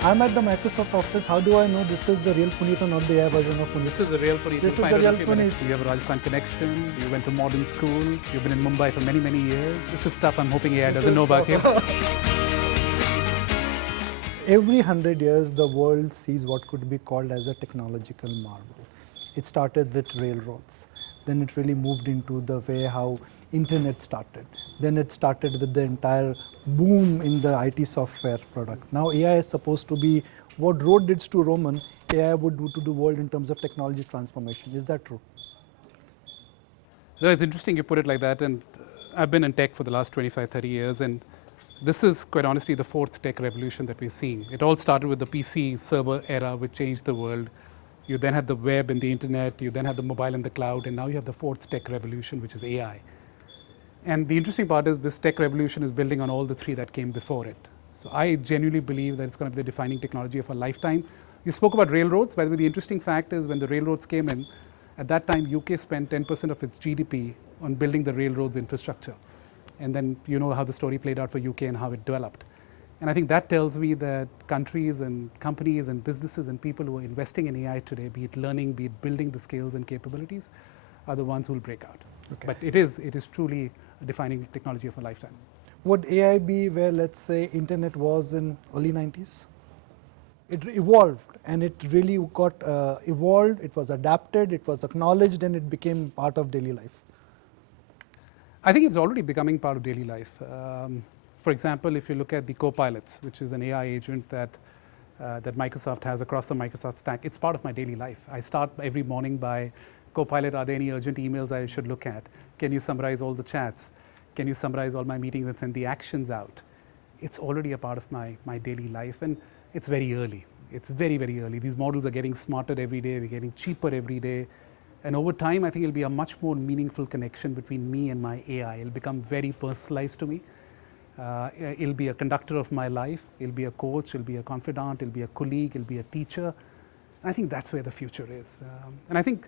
I'm at the Microsoft office. How do I know this is the real Puneet or not the AI version of Puneet? This is the real Puneet. This is the real Puneet. You have a Rajasthan connection. You went to modern school. You've been in Mumbai for many, many years. This is stuff I'm hoping AI doesn't know about you. Every 100 years, the world sees what could be called as a technological marvel. It started with railroads. Then it really moved into the way how internet started. Then it started with the entire boom in the IT software product. Now AI is supposed to be what road did to Roman, AI would do to the world in terms of technology transformation. Is that true? No, it's interesting you put it like that. And I've been in tech for the last 25, 30 years. And this is, quite honestly, the fourth tech revolution that we're seeing. It all started with the PC server era, which changed the world. You then had the web and the internet. You then had the mobile and the cloud. And now you have the fourth tech revolution, which is AI. And the interesting part is this tech revolution is building on all the three that came before it. So I genuinely believe that it's going to be the defining technology of our lifetime. You spoke about railroads. By the way, the interesting fact is when the railroads came in, at that time, UK spent 10% of its GDP on building the railroads infrastructure. And then you know how the story played out for UK and how it developed. And I think that tells me that countries and companies and businesses and people who are investing in AI today, be it learning, be it building the skills and capabilities, are the ones who will break out. Okay. But it is truly a defining technology of a lifetime. Would AI be where, let's say, internet was in early 90s? It evolved and it really got evolved, it was adapted, it was acknowledged, and it became part of daily life. I think it's already becoming part of daily life. For example, if you look at the Copilots, which is an AI agent that Microsoft has across the Microsoft stack, it's part of my daily life. I start every morning by, Copilot, are there any urgent emails I should look at? Can you summarize all the chats? Can you summarize all my meetings and send the actions out? It's already a part of my daily life, and it's very early. It's very, very early. These models are getting smarter every day. They're getting cheaper every day. And over time, I think it'll be a much more meaningful connection between me and my AI. It'll become very personalized to me. It'll be a conductor of my life. It'll be a coach. It'll be a confidant. It'll be a colleague. It'll be a teacher. And I think that's where the future is. And I think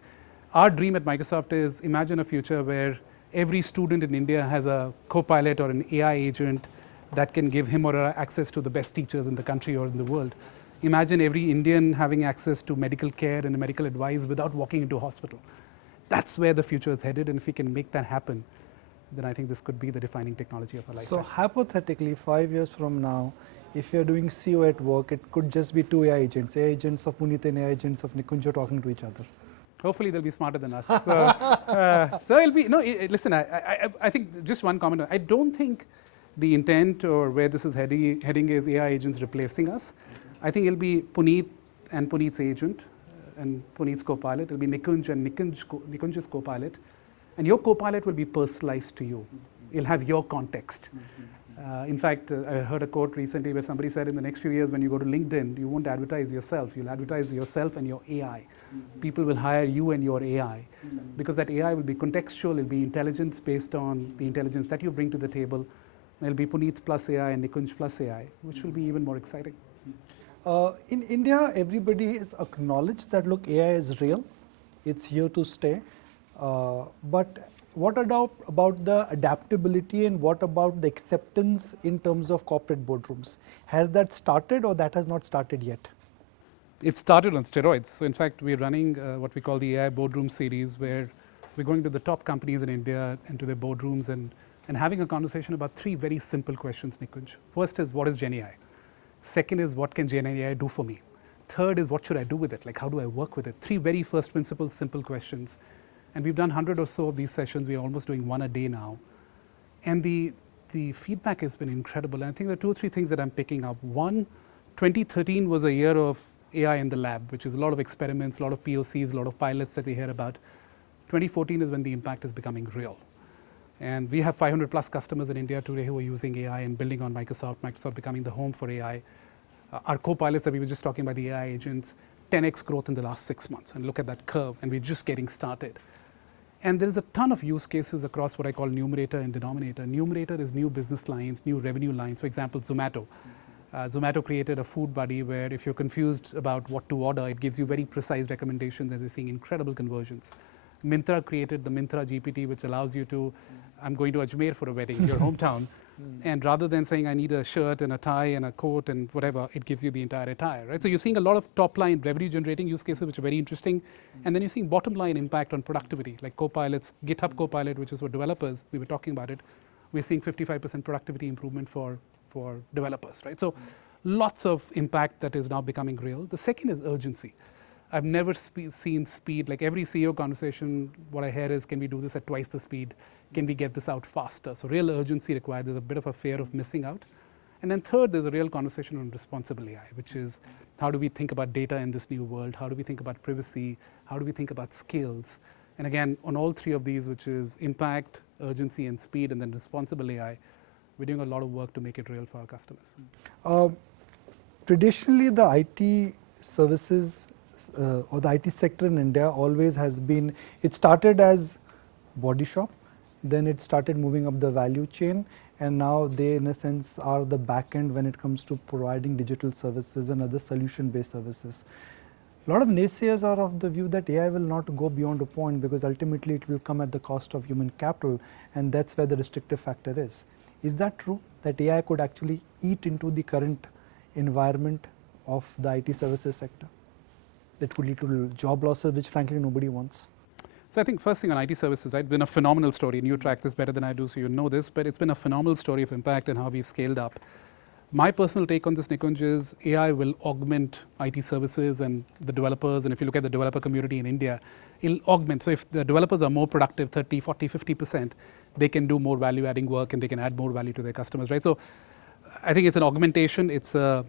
our dream at Microsoft is imagine a future where every student in India has a Copilot or an AI agent that can give him or her access to the best teachers in the country or in the world. Imagine every Indian having access to medical care and medical advice without walking into a hospital. That's where the future is headed, and if we can make that happen, then I think this could be the defining technology of our lifetime. So hypothetically, 5 years from now, if you're doing SEO at work, it could just be two AI agents of Puneet and AI agents of Nikunj talking to each other. Hopefully they'll be smarter than us. So it'll be, listen, I think just one comment. I don't think the intent or where this is heading is AI agents replacing us. I think it'll be Puneet and Puneet's agent and Puneet's Copilot. It'll be Nikunj and Nikunj's Copilot. And your Copilot will be personalized to you. It'll have your context. In fact, I heard a quote recently where somebody said in the next few years when you go to LinkedIn, you won't advertise yourself. You'll advertise yourself and your AI. People will hire you and your AI because that AI will be contextual. It'll be intelligence based on the intelligence that you bring to the table. It'll be Puneet plus AI and Nikunj plus AI, which will be even more exciting. In India, everybody has acknowledged that, look, AI is real. It's here to stay. But what about the adaptability and what about the acceptance in terms of corporate boardrooms? Has that started or that has not started yet? It started on steroids. So in fact, we're running what we call the AI boardroom series where we're going to the top companies in India and to their boardrooms and having a conversation about three very simple questions, Nikunj. First is, what is Gen AI? Second is, what can Gen AI do for me? Third is, what should I do with it? Like, how do I work with it? Three very first principle, simple questions. And we've done 100 or so of these sessions. We're almost doing one a day now. And the feedback has been incredible. And I think there are 2 or 3 things that I'm picking up. One, 2013 was a year of AI in the lab, which is a lot of experiments, a lot of POCs, a lot of pilots that we hear about. 2014 is when the impact is becoming real. And we have 500 plus customers in India today who are using AI and building on Microsoft becoming the home for AI. Our co-pilots that we were just talking about, the AI agents, 10x growth in the last 6 months. And look at that curve, and we're just getting started. And there's a ton of use cases across what I call numerator and denominator. Numerator is new business lines, new revenue lines. For example, Zomato. Zomato created a food buddy where if you're confused about what to order, it gives you very precise recommendations, and they're seeing incredible conversions. Myntra created the Myntra GPT, which allows you to, I'm going to Ajmer for a wedding, your hometown. And rather than saying I need a shirt and a tie and a coat and whatever, it gives you the entire attire, right? So you're seeing a lot of top line revenue generating use cases which are very interesting. And then you're seeing bottom line impact on productivity, like Copilots, GitHub Copilot, which is for developers, we were talking about it. We're seeing 55% productivity improvement for developers, right? So lots of impact that is now becoming real. The second is urgency. I've never seen speed, like every CEO conversation, what I hear is, can we do this at twice the speed? Can we get this out faster? So real urgency required. There's a bit of a fear of missing out. And then third, there's a real conversation on responsible AI, which is how do we think about data in this new world? How do we think about privacy? How do we think about skills? And again, on all three of these, which is impact, urgency, and speed, and then responsible AI, we're doing a lot of work to make it real for our customers. Traditionally, the IT services or the IT sector in India always has been, it started as body shop, then it started moving up the value chain, and now they in a sense are the back end when it comes to providing digital services and other solution based services. A lot of naysayers are of the view that AI will not go beyond a point because ultimately it will come at the cost of human capital, and that's where the restrictive factor is. Is that true, that AI could actually eat into the current environment of the IT services sector? That could lead to job losses, which frankly nobody wants. So I think first thing on IT services, right, been a phenomenal story, and you track this better than I do, so you know this, but it's been a phenomenal story of impact and how we've scaled up. My personal take on this, Nikunj, is AI will augment IT services and the developers, and if you look at the developer community in India, it'll augment. So if the developers are more productive, 30, 40, 50%, they can do more value adding work and they can add more value to their customers, right? So I think it's an augmentation, it's a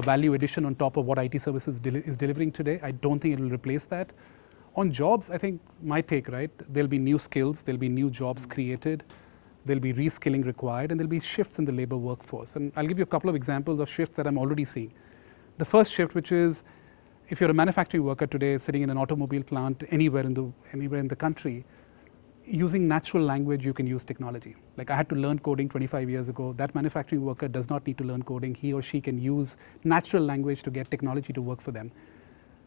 value addition on top of what IT services is delivering today. I don't think it will replace that. On jobs, I think my take, right, there'll be new skills, there'll be new jobs created, there'll be reskilling required, and there'll be shifts in the labor workforce. And I'll give you a couple of examples of shifts that I'm already seeing. The first shift, which is, if you're a manufacturing worker today sitting in an automobile plant anywhere in the country, using natural language, you can use technology. Like I had to learn coding 25 years ago. That manufacturing worker does not need to learn coding. He or she can use natural language to get technology to work for them.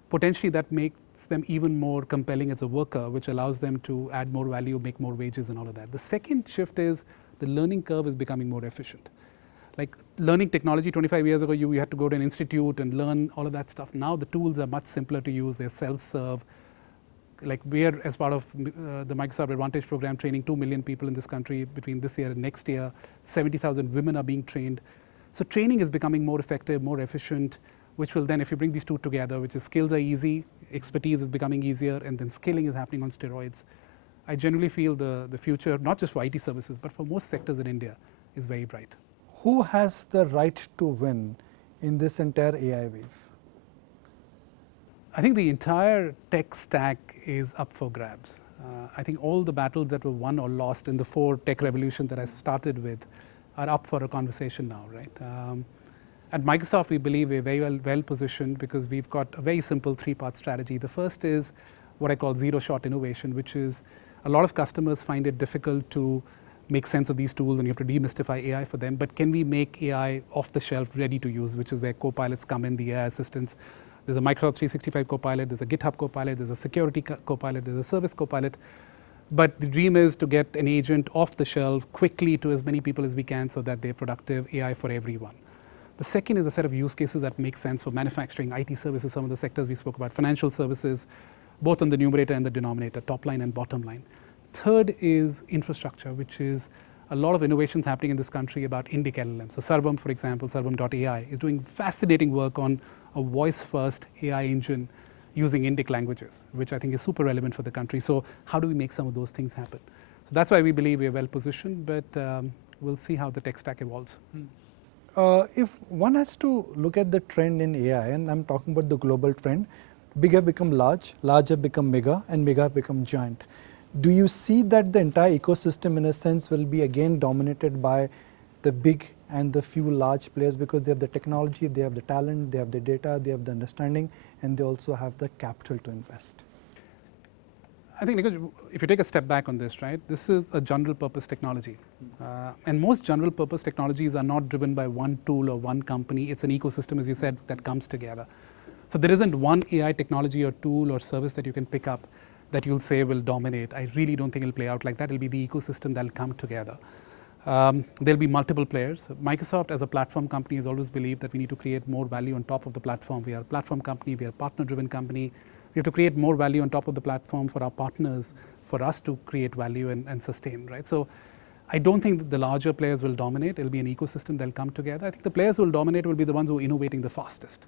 Potentially that makes them even more compelling as a worker, which allows them to add more value, make more wages and all of that. The second shift is the learning curve is becoming more efficient. Like learning technology 25 years ago, you had to go to an institute and learn all of that stuff. Now the tools are much simpler to use. They're self-serve. Like we are, as part of the Microsoft Advantage program, training 2 million people in this country between this year and next year. 70,000 women are being trained. So training is becoming more effective, more efficient, which will then, if you bring these two together, which is skills are easy, expertise is becoming easier, and then skilling is happening on steroids. I generally feel the future, not just for IT services, but for most sectors in India, is very bright. Who has the right to win in this entire AI wave? I think the entire tech stack is up for grabs. I think all the battles that were won or lost in the 4 tech revolution that I started with are up for a conversation now, right? At Microsoft, we believe we're very well positioned because we've got a very simple 3-part strategy. The first is what I call zero-shot innovation, which is a lot of customers find it difficult to make sense of these tools and you have to demystify AI for them, but can we make AI off the shelf ready to use, which is where Copilots come in, the AI assistants. There's a Microsoft 365 Copilot, there's a GitHub Copilot, there's a security Copilot, there's a service Copilot. But the dream is to get an agent off the shelf quickly to as many people as we can so that they're productive, AI for everyone. The second is a set of use cases that make sense for manufacturing, IT services, some of the sectors we spoke about, financial services, both on the numerator and the denominator, top line and bottom line. Third is infrastructure, which is a lot of innovations happening in this country about Indic LLM. So Sarvam, for example, Sarvam.ai is doing fascinating work on a voice-first AI engine using Indic languages, which I think is super relevant for the country. So how do we make some of those things happen? So that's why we believe we are well positioned, but we'll see how the tech stack evolves. If one has to look at the trend in AI, and I'm talking about the global trend, bigger become large, larger become mega, and mega become giant. Do you see that the entire ecosystem in a sense will be again dominated by the big and the few large players because they have the technology, they have the talent, they have the data, they have the understanding, and they also have the capital to invest? I think, Nikunj, if you take a step back on this, right, this is a general purpose technology. And most general purpose technologies are not driven by one tool or one company. It's an ecosystem, as you said, that comes together. So there isn't one AI technology or tool or service that you can pick up that you'll say will dominate. I really don't think it'll play out like that. It'll be the ecosystem that'll come together. There'll be multiple players. Microsoft as a platform company has always believed that we need to create more value on top of the platform. We are a platform company, we are a partner-driven company. We have to create more value on top of the platform for our partners, for us to create value and sustain, right? So I don't think that the larger players will dominate. It'll be an ecosystem, they'll come together. I think the players who will dominate will be the ones who are innovating the fastest,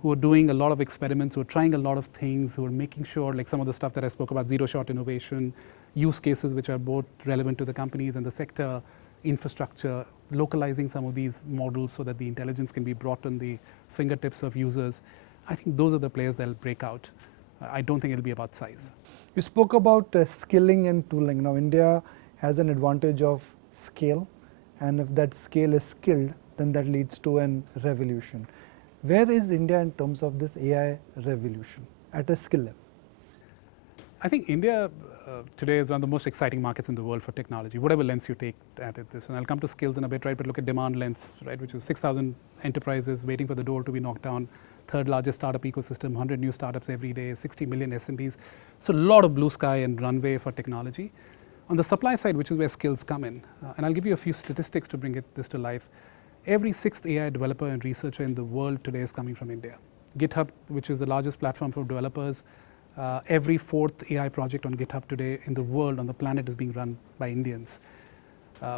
who are doing a lot of experiments, who are trying a lot of things, who are making sure, like some of the stuff that I spoke about, zero-shot innovation, use cases which are both relevant to the companies and the sector, infrastructure, localizing some of these models so that the intelligence can be brought on the fingertips of users. I think those are the players that will break out. I don't think it'll be about size. You spoke about skilling and tooling. Now India has an advantage of scale, and if that scale is skilled, then that leads to an revolution. Where is India in terms of this AI revolution at a skill level? I think India today is one of the most exciting markets in the world for technology, whatever lens you take at it. And I'll come to skills in a bit, right? But look at demand lens, right? Which is 6,000 enterprises waiting for the door to be knocked down, third largest startup ecosystem, 100 new startups every day, 60 million SMBs. So a lot of blue sky and runway for technology. On the supply side, which is where skills come in, and I'll give you a few statistics to bring this to life. Every sixth AI developer and researcher in the world today is coming from India. GitHub, which is the largest platform for developers, every fourth AI project on GitHub today in the world, on the planet, is being run by Indians.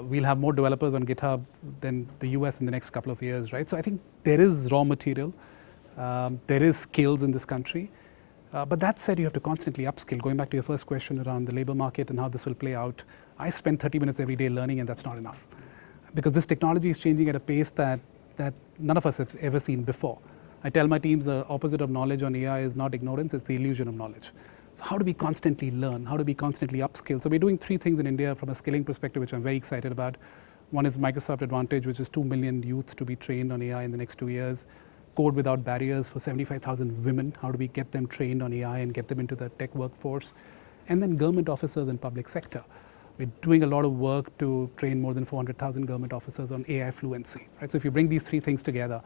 We'll have more developers on GitHub than the US in the next couple of years, right? So I think there is raw material, there is skills in this country. But that said, you have to constantly upskill. Going back to your first question around the labor market and how this will play out, I spend 30 minutes every day learning, and that's not enough. Because this technology is changing at a pace that none of us have ever seen before. I tell my teams the opposite of knowledge on AI is not ignorance, it's the illusion of knowledge. So how do we constantly learn? How do we constantly upskill? So we're doing three things in India from a skilling perspective, which I'm very excited about. One is Microsoft Advantage, which is 2 million youth to be trained on AI in the next 2 years. Code without barriers for 75,000 women. How do we get them trained on AI and get them into the tech workforce? And then government officers and public sector. We're doing a lot of work to train more than 400,000 government officers on AI fluency, right? So if you bring these three things together,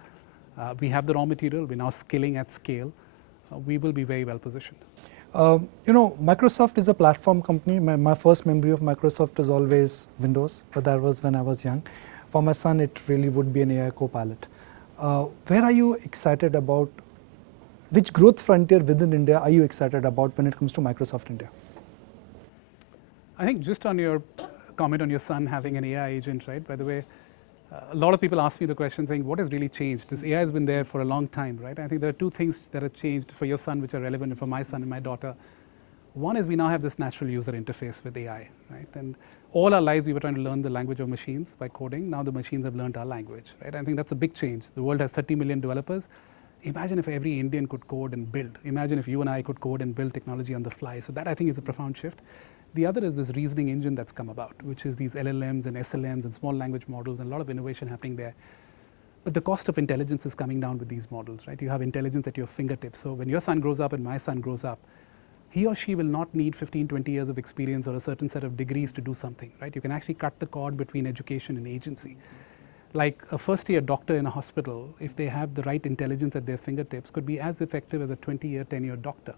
we have the raw material, we're now skilling at scale, we will be very well positioned. Microsoft is a platform company. My first memory of Microsoft is always Windows, but that was when I was young. For my son, it really would be an AI co-pilot. Where are you excited about? Which growth frontier within India are you excited about when it comes to Microsoft India? I think just on your comment on your son having an AI agent, right? By the way, a lot of people ask me the question saying, what has really changed? This AI has been there for a long time, right? I think there are two things that have changed for your son which are relevant, and for my son and my daughter. One is we now have this natural user interface with AI, right? And all our lives we were trying to learn the language of machines by coding. Now the machines have learned our language, right? I think that's a big change. The world has 30 million developers. Imagine if every Indian could code and build. Imagine if you and I could code and build technology on the fly. So that I think is a profound shift. The other is this reasoning engine that's come about, which is these LLMs and SLMs and small language models, and a lot of innovation happening there. But the cost of intelligence is coming down with these models, right? You have intelligence at your fingertips. So when your son grows up and my son grows up, he or she will not need 15, 20 years of experience or a certain set of degrees to do something, right? You can actually cut the cord between education and agency. Like a first-year doctor in a hospital, if they have the right intelligence at their fingertips, could be as effective as a 20-year, 10-year doctor.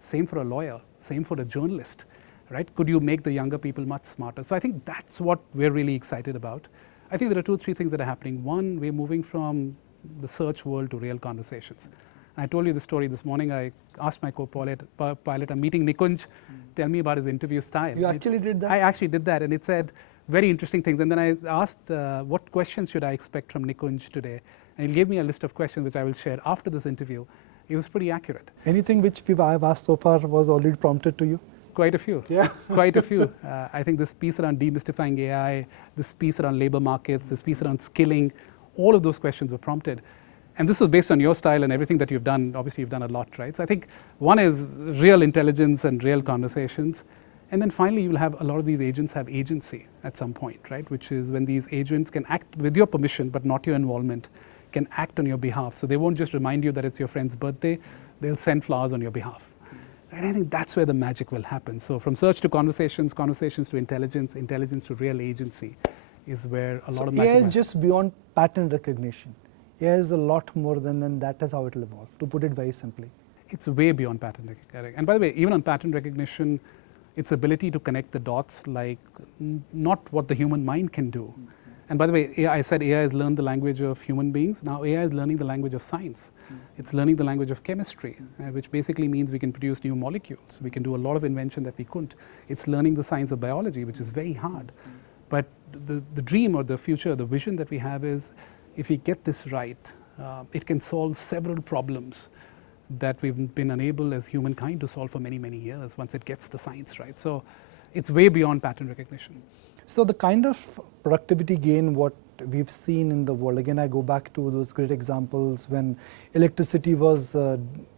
Same for a lawyer, same for a journalist, right? Could you make the younger people much smarter? So I think that's what we're really excited about. I think there are 2 or 3 things that are happening. One, we're moving from the search world to real conversations. I told you the story this morning. I asked my co-pilot, I'm meeting Nikunj, tell me about his interview style. You actually did that? I actually did that, and it said very interesting things. And then I asked, what questions should I expect from Nikunj today? And he gave me a list of questions which I will share after this interview. It was pretty accurate. Anything which I've asked so far was already prompted to you? Quite a few. Yeah. Quite a few. I think this piece around demystifying AI, this piece around labor markets, this piece around skilling, all of those questions were prompted. And this was based on your style and everything that you've done. Obviously, you've done a lot, right? So I think one is real intelligence and real conversations. And then finally, you'll have a lot of these agents have agency at some point, right? Which is when these agents can act with your permission, but not your involvement, can act on your behalf. So they won't just remind you that it's your friend's birthday, they'll send flowers on your behalf. And I think that's where the magic will happen. So from search to conversations, conversations to intelligence, intelligence to real agency is where a lot of magic AI happens. is just beyond pattern recognition. AI is a lot more than that is how it will evolve, to put it very simply. It's way beyond pattern recognition. And by the way, even on pattern recognition, its ability to connect the dots like not what the human mind can do. And by the way, I said AI has learned the language of human beings. Now AI is learning the language of science. It's learning the language of chemistry, which basically means we can produce new molecules. We can do a lot of invention that we couldn't. It's learning the science of biology, which is very hard. But the dream or the future, the vision that we have is, if we get this right, it can solve several problems that we've been unable as humankind to solve for many, many years once it gets the science right. So it's way beyond pattern recognition. So the kind of productivity gain what we've seen in the world, again I go back to those great examples when electricity was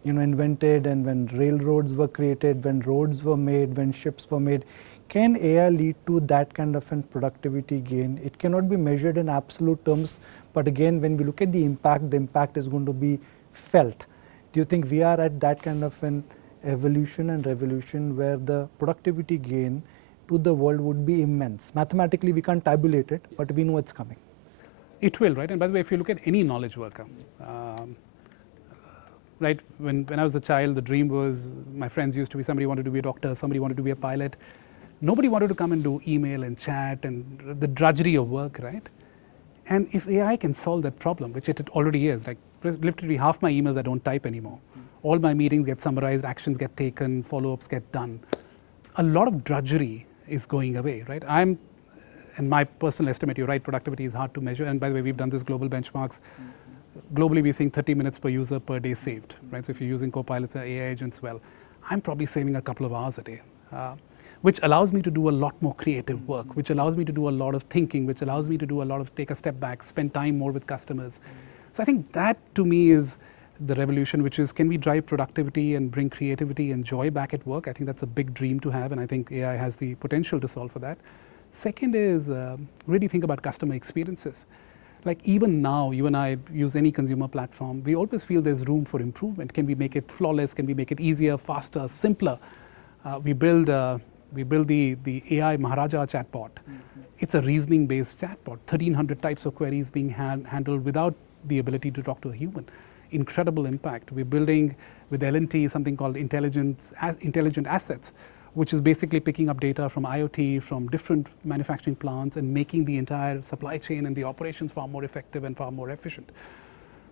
invented, and when railroads were created, when roads were made, when ships were made. Can AI lead to that kind of a productivity gain? It cannot be measured in absolute terms, but again when we look at the impact is going to be felt. Do you think we are at that kind of an evolution and revolution where the productivity gain to the world would be immense? Mathematically we can't tabulate it, but we know it's coming. It will, right? And by the way, if you look at any knowledge worker, right, when I was a child, the dream was, my friends used to be, somebody wanted to be a doctor, somebody wanted to be a pilot. Nobody wanted to come and do email and chat and the drudgery of work, right? And if AI can solve that problem, which it already is, like literally half my emails I don't type anymore. All my meetings get summarized, actions get taken, follow-ups get done. A lot of drudgery is going away, right? In my personal estimate, you're right, productivity is hard to measure. And by the way, we've done this global benchmarks. Globally, we're seeing 30 minutes per user per day saved, right? So if you're using co-pilots or AI agents, well, I'm probably saving a couple of hours a day, which allows me to do a lot more creative work, which allows me to do a lot of thinking, which allows me to do a lot of take a step back, spend time more with customers. So I think that to me is the revolution, which is, can we drive productivity and bring creativity and joy back at work? I think that's a big dream to have, and I think AI has the potential to solve for that. Second is really think about customer experiences. Like even now, you and I use any consumer platform, we always feel there's room for improvement. Can we make it flawless? Can we make it easier, faster, simpler? We build the AI Maharaja chatbot. It's a reasoning-based chatbot, 1,300 types of queries being handled without the ability to talk to a human. Incredible impact. We're building with L&T something called intelligent assets, which is basically picking up data from IoT, from different manufacturing plants, and making the entire supply chain and the operations far more effective and far more efficient.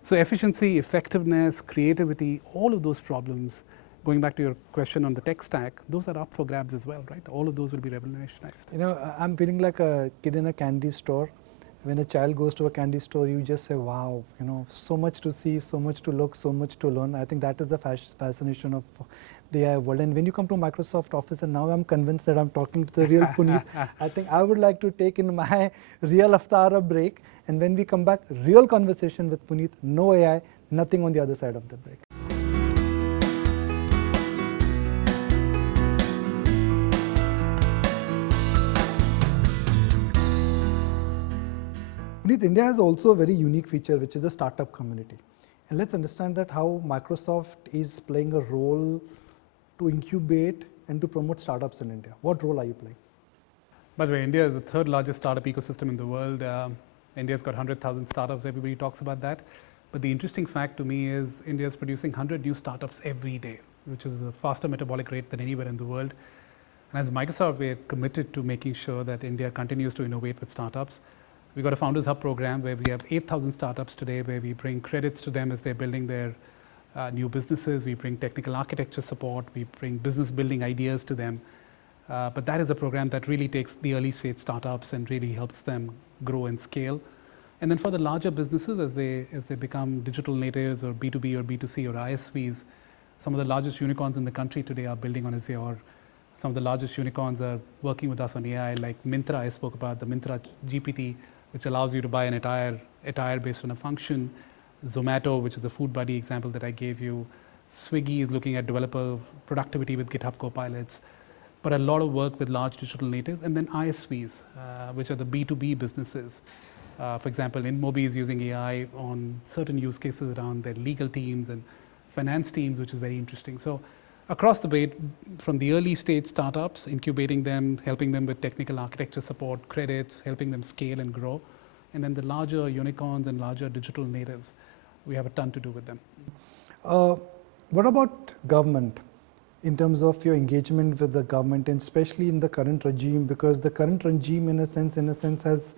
So efficiency, effectiveness, creativity, all of those problems, going back to your question on the tech stack, those are up for grabs as well, right? All of those will be revolutionized. I'm feeling like a kid in a candy store. When a child goes to a candy store, you just say, wow, so much to see, so much to look, so much to learn. I think that is the fascination of the AI world. And when you come to Microsoft Office, and now I'm convinced that I'm talking to the real Puneet, I think I would like to take in my real avatar a break. And when we come back, real conversation with Puneet, no AI, nothing on the other side of the break. Puneet, India has also a very unique feature, which is the startup community. And let's understand that how Microsoft is playing a role to incubate and to promote startups in India. What role are you playing? By the way, India is the third largest startup ecosystem in the world. India's got 100,000 startups, everybody talks about that. But the interesting fact to me is India is producing 100 new startups every day, which is a faster metabolic rate than anywhere in the world. And as Microsoft, we're committed to making sure that India continues to innovate with startups. We've got a Founders Hub program where we have 8,000 startups today, where we bring credits to them as they're building their new businesses. We bring technical architecture support. We bring business building ideas to them. But that is a program that really takes the early stage startups and really helps them grow and scale. And then for the larger businesses, as they become digital natives or B2B or B2C or ISVs, some of the largest unicorns in the country today are building on Azure. Some of the largest unicorns are working with us on AI, like Myntra, I spoke about, the Myntra GPT, which allows you to buy an attire based on a function. Zomato, which is the food buddy example that I gave you. Swiggy is looking at developer productivity with GitHub Copilots. But a lot of work with large digital natives, and then ISVs, which are the B2B businesses. For example, InMobi is using AI on certain use cases around their legal teams and finance teams, which is very interesting. So across the board, from the early stage startups, incubating them, helping them with technical architecture support, credits, helping them scale and grow. And then the larger unicorns and larger digital natives, we have a ton to do with them. What about government? in terms of your engagement with the government, and especially in the current regime, because the current regime in a sense has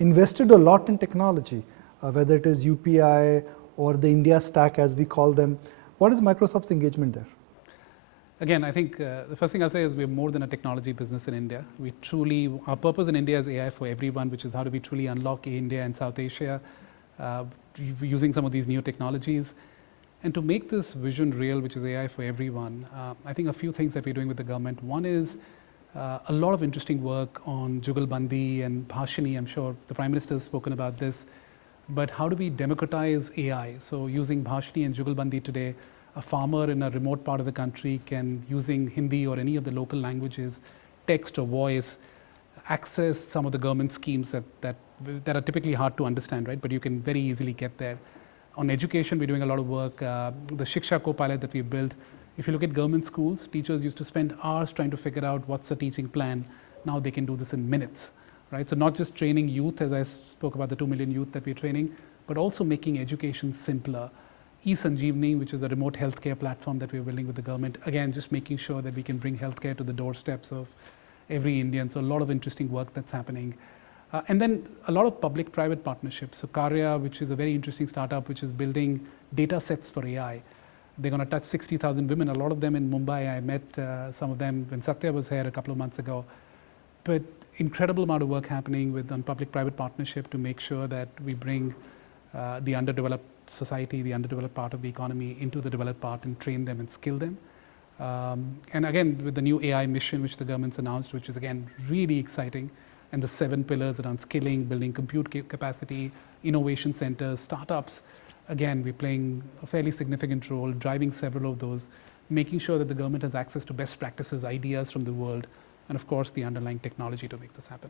invested a lot in technology, whether it is UPI or the India stack as we call them. What is Microsoft's engagement there? Again, I think the first thing I'll say is we're more than a technology business in India. Our purpose in India is AI for everyone, which is how do we truly unlock India and South Asia using some of these new technologies. And to make this vision real, which is AI for everyone, I think a few things that we're doing with the government. One is a lot of interesting work on Jugalbandi and Bhashini. I'm sure the Prime Minister has spoken about this. But how do we democratize AI? So using Bhashini and Jugalbandi today, a farmer in a remote part of the country can, using Hindi or any of the local languages, text or voice, access some of the government schemes that are typically hard to understand, right? But you can very easily get there. On education, we're doing a lot of work. The Shiksha Copilot that we built, if you look at government schools, teachers used to spend hours trying to figure out what's the teaching plan. Now they can do this in minutes, right? So not just training youth, as I spoke about the 2 million youth that we're training, but also making education simpler. eSanjeevani, which is a remote healthcare platform that we're building with the government. Again, just making sure that we can bring healthcare to the doorsteps of every Indian. So a lot of interesting work that's happening. And then a lot of public-private partnerships. So Karya, which is a very interesting startup, which is building data sets for AI. They're going to touch 60,000 women, a lot of them in Mumbai. I met some of them when Satya was here a couple of months ago. But incredible amount of work happening on public-private partnership to make sure that we bring the underdeveloped society, the underdeveloped part of the economy into the developed part and train them and skill them. And again, with the new AI mission, which the government's announced, which is again really exciting, and the 7 pillars around skilling, building compute capacity, innovation centers, startups. Again, we're playing a fairly significant role, driving several of those, making sure that the government has access to best practices, ideas from the world, and of course, the underlying technology to make this happen.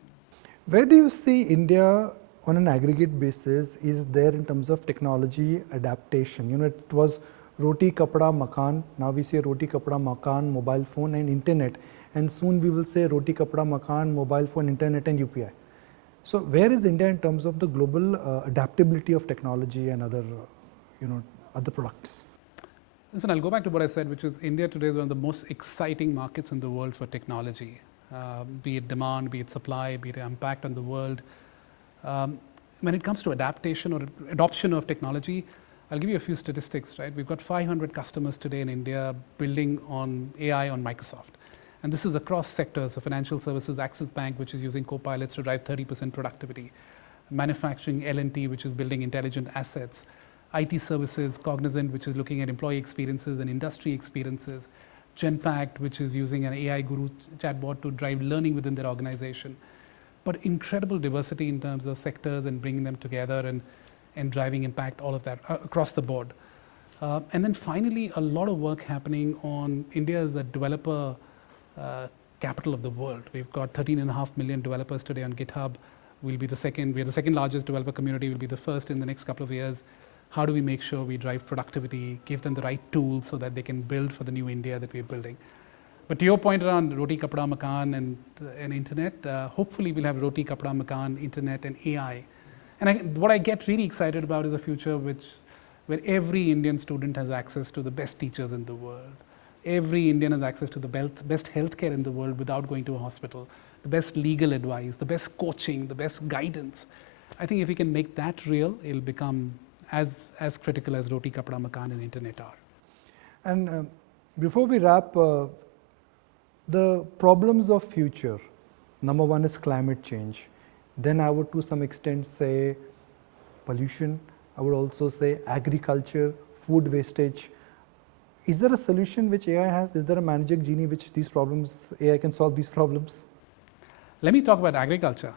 Where do you see India on an aggregate basis is there in terms of technology adaptation? You know, it was roti, kapda, makan. Now we say roti, kapda, makan, mobile phone and internet. And soon we will say roti, kapda, makan, mobile phone, internet and UPI. So where is India in terms of the global adaptability of technology and other, other products? Listen, I'll go back to what I said, which is India today is one of the most exciting markets in the world for technology, be it demand, be it supply, be it impact on the world. When it comes to adaptation or adoption of technology, I'll give you a few statistics, right? We've got 500 customers today in India building on AI on Microsoft. And this is across sectors, so financial services, Axis Bank, which is using copilots to drive 30% productivity, manufacturing, L&T, which is building intelligent assets, IT services, Cognizant, which is looking at employee experiences and industry experiences, Genpact, which is using an AI guru chatbot to drive learning within their organization. But incredible diversity in terms of sectors and bringing them together and driving impact, all of that across the board. And then finally, a lot of work happening on India as a developer capital of the world. We've got 13.5 million developers today on GitHub. We're the second largest developer community. We'll be the first in the next couple of years. How do we make sure we drive productivity, give them the right tools so that they can build for the new India that we're building? But to your point around roti, kapda, makan and internet, hopefully we'll have roti, kapda, makan, internet and AI. And what I get really excited about is a future where every Indian student has access to the best teachers in the world. Every Indian has access to the best healthcare in the world without going to a hospital, the best legal advice, the best coaching, the best guidance. I think if we can make that real, it'll become as critical as roti, kapda, makan and internet are. And before we wrap, the problems of future, number one is climate change. Then I would to some extent say pollution. I would also say agriculture, food wastage. Is there a solution which AI has? Is there a magic genie which AI can solve these problems? Let me talk about agriculture,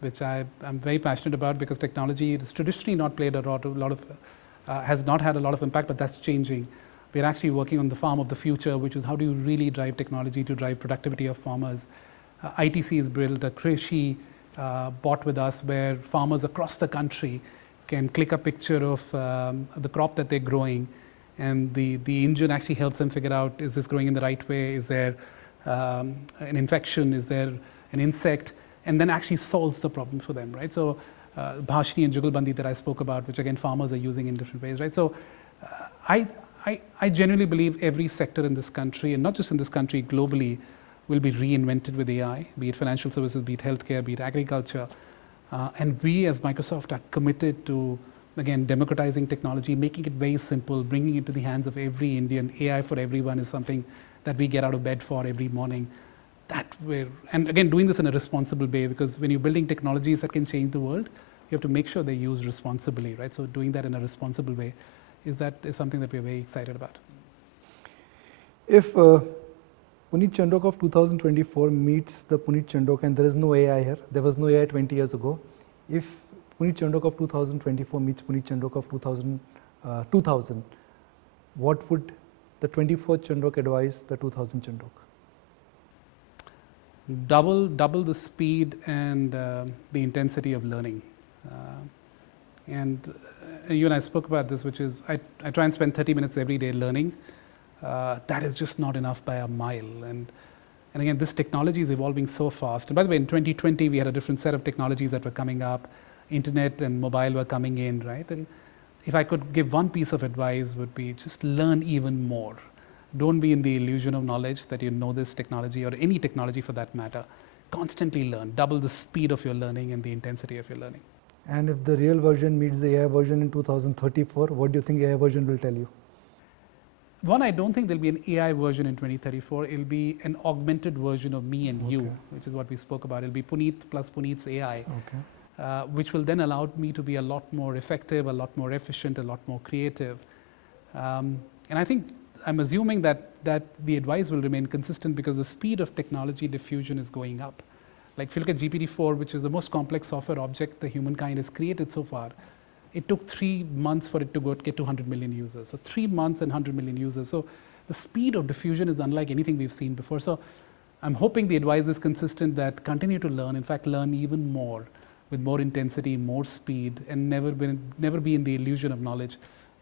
which I'm very passionate about because technology has traditionally not played has not had a lot of impact, but that's changing. We're actually working on the farm of the future, which is how do you really drive technology to drive productivity of farmers. ITC has built a Krishi bot with us where farmers across the country can click a picture of the crop that they're growing, and the engine actually helps them figure out, is this growing in the right way? Is there an infection? Is there an insect? And then actually solves the problem for them, right? So Bhashini and Jugalbandi that I spoke about, which again farmers are using in different ways, right? So I genuinely believe every sector in this country, and not just in this country, globally, will be reinvented with AI, be it financial services, be it healthcare, be it agriculture. And we as Microsoft are committed to, again, democratizing technology, making it very simple, bringing it to the hands of every Indian. AI for everyone is something that we get out of bed for every morning. And again, doing this in a responsible way, because when you're building technologies that can change the world, you have to make sure they're used responsibly, right? So doing that in a responsible way is something that we're very excited about. If Puneet Chandok of 2024 meets the Puneet Chandok, and there is no AI here, there was no AI 20 years ago. If Puneet Chandok of 2024 meets Puneet Chandok of 2000, what would the 24th Chandok advise the 2000 Chandok? Double the speed and the intensity of learning. And you and I spoke about this, which is I try and spend 30 minutes every day learning. That is just not enough by a mile. And again, this technology is evolving so fast. And by the way, in 2020, we had a different set of technologies that were coming up. Internet and mobile were coming in, right? And if I could give one piece of advice, would be just learn even more. Don't be in the illusion of knowledge that you know this technology or any technology for that matter. Constantly learn, double the speed of your learning and the intensity of your learning. And if the real version meets the AI version in 2034, what do you think AI version will tell you? One, I don't think there'll be an AI version in 2034. It'll be an augmented version of me and you, which is what we spoke about. It'll be Puneet plus Puneet's AI, which will then allow me to be a lot more effective, a lot more efficient, a lot more creative. And I think I'm assuming that the advice will remain consistent because the speed of technology diffusion is going up. Like if you look at GPT-4, which is the most complex software object the humankind has created so far, it took 3 months for it to get to 100 million users. So 3 months and 100 million users. So the speed of diffusion is unlike anything we've seen before. So I'm hoping the advice is consistent, that continue to learn, in fact, learn even more with more intensity, more speed, and never be in the illusion of knowledge.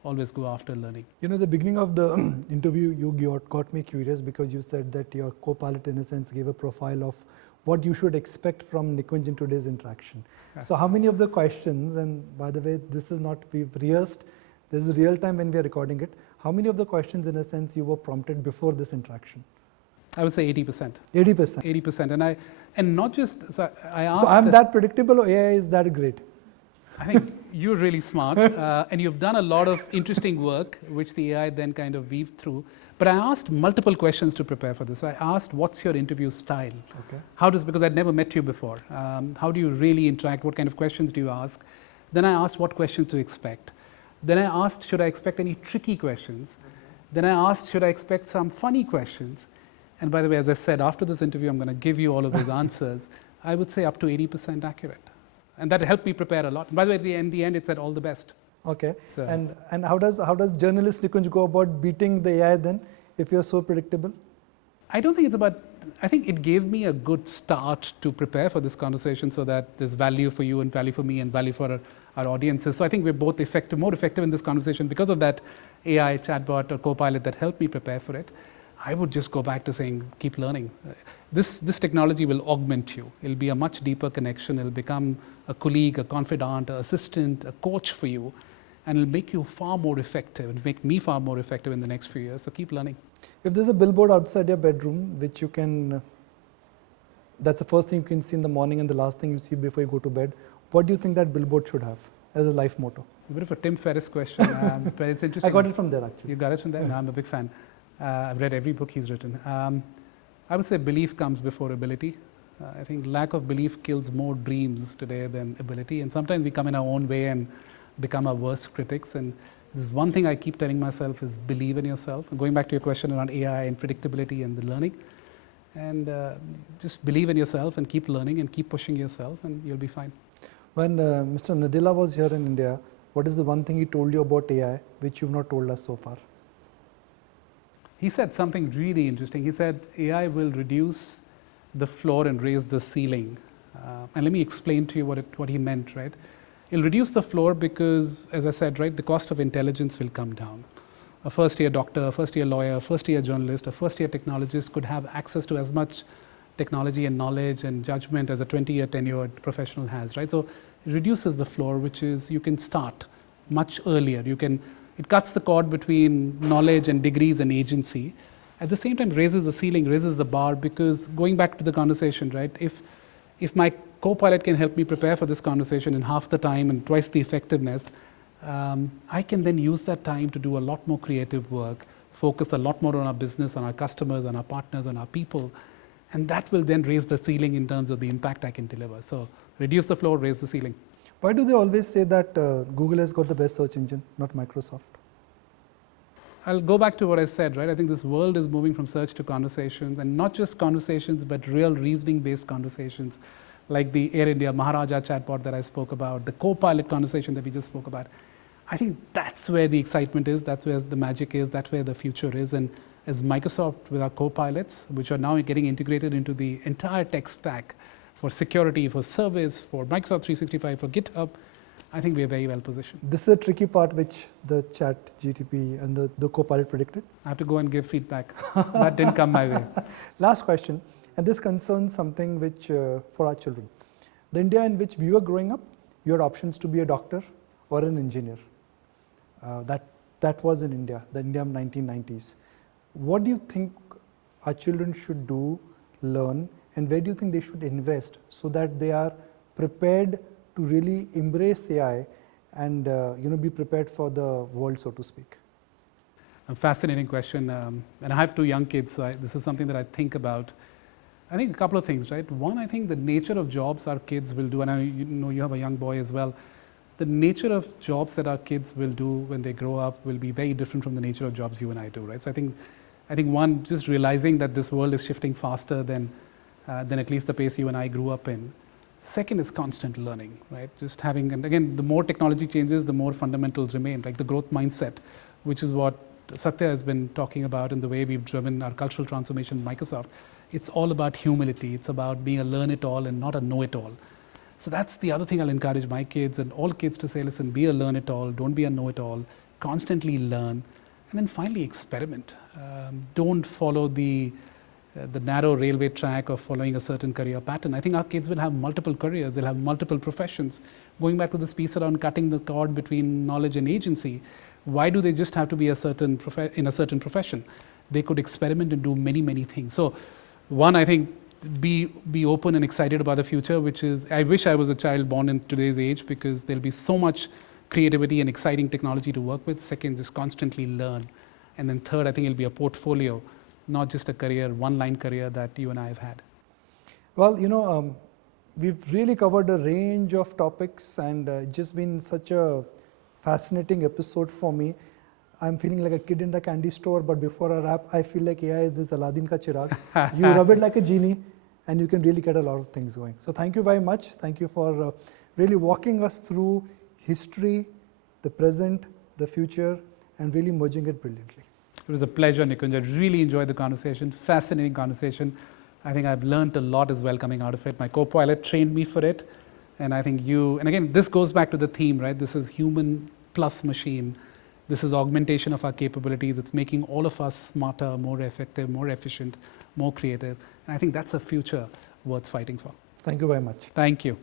Always go after learning. You know, the beginning of the interview, you got me curious because you said that your co-pilot, in a sense, gave a profile of what you should expect from Nikunj in today's interaction. So how many of the questions, and by the way, this is not, we've rehearsed, this is real time when we are recording it, how many of the questions, in a sense, you were prompted before this interaction? I would say 80%. 80%. 80%. And not just, so I asked. So I'm that predictable, or AI is that great? I think you're really smart, and you've done a lot of interesting work, which the AI then kind of weaved through. But I asked multiple questions to prepare for this. I asked, what's your interview style? Because I'd never met you before. How do you really interact? What kind of questions do you ask? Then I asked what questions to expect. Then I asked, should I expect any tricky questions? Then I asked, should I expect some funny questions? And by the way, as I said, after this interview, I'm going to give you all of those answers. I would say up to 80% accurate. And that helped me prepare a lot. And by the way, in the end, it said all the best. Okay. So. And how does journalist Nikunj go about beating the AI then, if you're so predictable? I don't think it's about, I think it gave me a good start to prepare for this conversation so that there's value for you and value for me and value for our audiences. So I think we're both more effective in this conversation because of that AI chatbot or co-pilot that helped me prepare for it. I would just go back to saying, keep learning. This technology will augment you. It'll be a much deeper connection. It'll become a colleague, a confidant, an assistant, a coach for you. And it'll make you far more effective. It'll make me far more effective in the next few years. So keep learning. If there's a billboard outside your bedroom, which you can, that's the first thing you can see in the morning and the last thing you see before you go to bed, what do you think that billboard should have as a life motto? A bit of a Tim Ferriss question, but it's interesting. I got it from there, actually. You got it from there? Yeah. No, I'm a big fan. I've read every book he's written. I would say belief comes before ability. I think lack of belief kills more dreams today than ability. And sometimes we come in our own way and become our worst critics. And there's one thing I keep telling myself is believe in yourself. And going back to your question around AI and predictability and the learning. And just believe in yourself and keep learning and keep pushing yourself and you'll be fine. When Mr. Nadella was here in India, what is the one thing he told you about AI which you've not told us so far? He said something really interesting. He said AI will reduce the floor and raise the ceiling. And let me explain to you what he meant, right? It'll reduce the floor because, as I said, right, the cost of intelligence will come down. A first-year doctor, a first-year lawyer, a first-year journalist, a first-year technologist could have access to as much technology and knowledge and judgment as a 20-year tenured professional has, right? So it reduces the floor, which is you can start much earlier. You It cuts the cord between knowledge and degrees and agency. At the same time, raises the ceiling, raises the bar, because going back to the conversation, right? If my co-pilot can help me prepare for this conversation in half the time and twice the effectiveness, I can then use that time to do a lot more creative work, focus a lot more on our business, on our customers, on our partners, on our people, and that will then raise the ceiling in terms of the impact I can deliver. So reduce the floor, raise the ceiling. Why do they always say that Google has got the best search engine, not Microsoft? I'll go back to what I said, right? I think this world is moving from search to conversations, and not just conversations, but real reasoning-based conversations, like the Air India Maharaja chatbot that I spoke about, the co-pilot conversation that we just spoke about. I think that's where the excitement is, that's where the magic is, that's where the future is. And as Microsoft with our co-pilots, which are now getting integrated into the entire tech stack for security, for service, for Microsoft 365, for GitHub, I think we are very well positioned. This is a tricky part which the chat GTP and the co-pilot predicted. I have to go and give feedback. That didn't come my way. Last question, and this concerns something which for our children. The India in which we were growing up, you had options to be a doctor or an engineer. That was in India, the India of 1990s. What do you think our children should do, learn, and where do you think they should invest so that they are prepared to really embrace AI and be prepared for the world, so to speak? A fascinating question, and I have 2 young kids, so this is something that I think about. I think a couple of things, right? One, I think the nature of jobs our kids will do, and I know you have a young boy as well. The nature of jobs that our kids will do when they grow up will be very different from the nature of jobs you and I do, right? So I think one, just realizing that this world is shifting faster than at least the pace you and I grew up in. Second is constant learning, right? Just having, and again, the more technology changes, the more fundamentals remain, like the growth mindset, which is what Satya has been talking about in the way we've driven our cultural transformation at Microsoft. It's all about humility. It's about being a learn-it-all and not a know-it-all. So that's the other thing I'll encourage my kids and all kids to say, listen, be a learn-it-all, don't be a know-it-all, constantly learn, and then finally experiment. Don't follow the narrow railway track of following a certain career pattern. I think our kids will have multiple careers, they'll have multiple professions. Going back to this piece around cutting the cord between knowledge and agency, why do they just have to be in a certain profession? They could experiment and do many, many things. So one, I think, be open and excited about the future, which is, I wish I was a child born in today's age, because there'll be so much creativity and exciting technology to work with. Second, just constantly learn. And then third, I think it'll be a portfolio, not just a career, one-line career that you and I have had. Well, we've really covered a range of topics, and just been such a fascinating episode for me. I'm feeling like a kid in the candy store, but before I wrap, I feel like AI is this Aladdin ka chirag. You rub it like a genie, and you can really get a lot of things going. So thank you very much. Thank you for really walking us through history, the present, the future, and really merging it brilliantly. It was a pleasure, Nikunj. I really enjoyed the conversation, fascinating conversation. I think I've learned a lot as well coming out of it. My co-pilot trained me for it. And I think and again, this goes back to the theme, right? This is human plus machine. This is augmentation of our capabilities. It's making all of us smarter, more effective, more efficient, more creative. And I think that's a future worth fighting for. Thank you very much. Thank you.